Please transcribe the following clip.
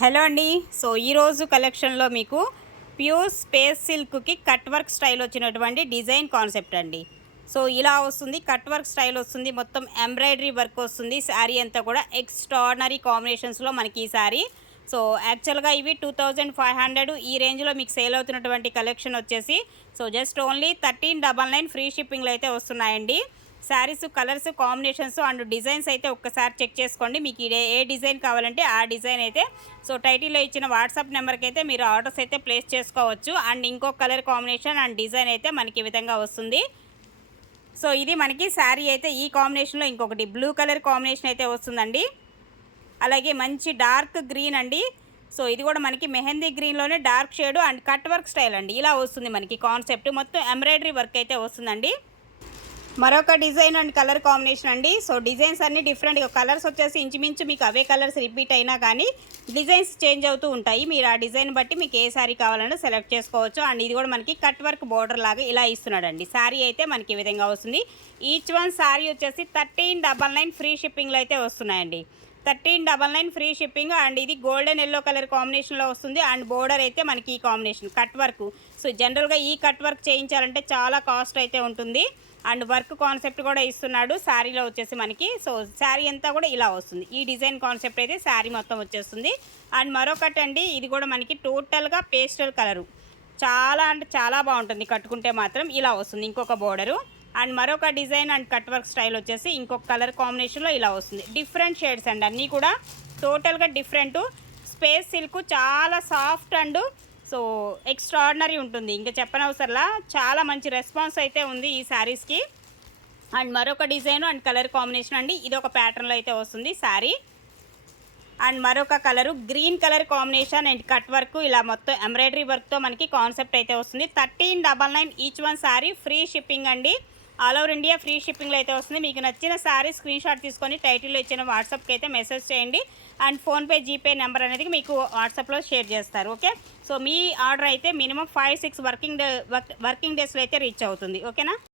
Hello అండి. So ఈరోజు కలెక్షన్లో మీకు ప్యూర్ స్పేస్ సిల్క్కి కట్ వర్క్ స్టైల్ వచ్చినటువంటి డిజైన్ కాన్సెప్ట్ అండి. సో ఇలా వస్తుంది, కట్ వర్క్ స్టైల్ వస్తుంది, మొత్తం ఎంబ్రాయిడరీ వర్క్ వస్తుంది. శారీ అంతా కూడా ఎక్స్ట్రాడినరీ కాంబినేషన్స్లో మనకి ఈ శారీ. సో యాక్చువల్గా ఇవి 2500 ఈ రేంజ్లో మీకు సేల్ అవుతున్నటువంటి కలెక్షన్ వచ్చేసి సో జస్ట్ ఓన్లీ 1399 ఫ్రీ షిప్పింగ్లో అయితే వస్తున్నాయండి. Saris colours combinations and designs అయితే ఒక్కసారి చెక్ చేసుకోండి. మీకు ఏ డిజైన్ కావాలంటే ఆ డిజైన్ అయితే సో టైటిల్లో ఇచ్చిన వాట్సాప్ నెంబర్కి అయితే మీరు ఆర్డర్స్ అయితే ప్లేస్ చేసుకోవచ్చు. అండ్ ఇంకో కలర్ కాంబినేషన్ అండ్ డిజైన్ అయితే మనకి ఈ విధంగా వస్తుంది. సో ఇది మనకి శారీ అయితే ఈ కాంబినేషన్లో ఇంకొకటి బ్లూ కలర్ కాంబినేషన్ అయితే వస్తుందండి. అలాగే మంచి డార్క్ గ్రీన్ అండి. సో ఇది కూడా మనకి మెహందీ గ్రీన్లోనే dark shade and cut work style అండి. ఇలా వస్తుంది మనకి కాన్సెప్ట్, మొత్తం ఎంబ్రాయిడరీ వర్క్ అయితే వస్తుందండి. మరొక డిజైన్ అండ్ కలర్ కాంబినేషన్ అండి. సో డిజైన్స్ అన్నీ డిఫరెంట్గా, కలర్స్ వచ్చేసి ఇంచుమించు మీకు అవే కలర్స్ రిపీట్ అయినా కానీ డిజైన్స్ చేంజ్ అవుతూ ఉంటాయి. మీరు ఆ డిజైన్ బట్టి మీకు ఏ శారీ కావాలన్నా సెలెక్ట్ చేసుకోవచ్చు. అండ్ ఇది కూడా మనకి కట్ వర్క్ బోర్డర్ లాగా ఇలా ఇస్తున్నాడండి. శారీ అయితే మనకి ఈ విధంగా వస్తుంది. ఈచ్ వన్ శారీ వచ్చేసి 1399 ఫ్రీ షిప్పింగ్లో అయితే వస్తున్నాయండి. 1399 ఫ్రీ షిప్పింగ్. అండ్ ఇది గోల్డెన్ ఎల్లో కలర్ కాంబినేషన్లో వస్తుంది. అండ్ బోర్డర్ అయితే మనకి ఈ కాంబినేషన్ కట్ వర్క్. సో జనరల్గా ఈ కట్ వర్క్ చేయించాలంటే చాలా కాస్ట్ అయితే ఉంటుంది. అండ్ వర్క్ కాన్సెప్ట్ కూడా ఇస్తున్నాడు శారీలో వచ్చేసి మనకి. సో శారీ అంతా కూడా ఇలా వస్తుంది. ఈ డిజైన్ కాన్సెప్ట్ అయితే శారీ మొత్తం వచ్చేస్తుంది. అండ్ మరొకటి అండి, ఇది కూడా మనకి టోటల్గా పేస్టల్ కలరు, చాలా అంటే చాలా బాగుంటుంది కట్టుకుంటే మాత్రం. ఇలా వస్తుంది ఇంకొక బోర్డరు. అండ్ మరొక design and cut work style వచ్చేసి ఇంకొక కలర్ కాంబినేషన్లో ఇలా వస్తుంది. డిఫరెంట్ షేడ్స్ అండి, అన్నీ కూడా టోటల్గా డిఫరెంట్. స్పేస్ సిల్క్ చాలా సాఫ్ట్ అండ్ సో ఎక్స్ట్రాడినరీ ఉంటుంది, ఇంకా చెప్పనవసరంలా. చాలా మంచి రెస్పాన్స్ అయితే ఉంది ఈ శారీస్కి. అండ్ మరొక డిజైన్ అండ్ కలర్ కాంబినేషన్ అండి. ఇది ఒక ప్యాటర్న్లో అయితే వస్తుంది శారీ. అండ్ మరొక colour green colour combination and cut work, ఇలా మొత్తం ఎంబ్రాయిడరీ వర్క్తో మనకి కాన్సెప్ట్ అయితే వస్తుంది. 1399 each one sari free shipping అండి. ఆల్ ఓవర్ ఇండియా ఫ్రీ షిప్పింగ్లో అయితే వస్తుంది. మీకు నచ్చిన శారీ స్క్రీన్ షాట్ తీసుకొని టైటిల్లో ఇచ్చిన వాట్సాప్కి అయితే మెసేజ్ చేయండి. అండ్ ఫోన్పే జీపే నెంబర్ అనేది మీకు వాట్సాప్లో షేర్ చేస్తారు. ఓకే, సో మీ ఆర్డర్ అయితే మినిమం 5-6 వర్కింగ్ డేస్లో అయితే రీచ్ అవుతుంది. ఓకేనా.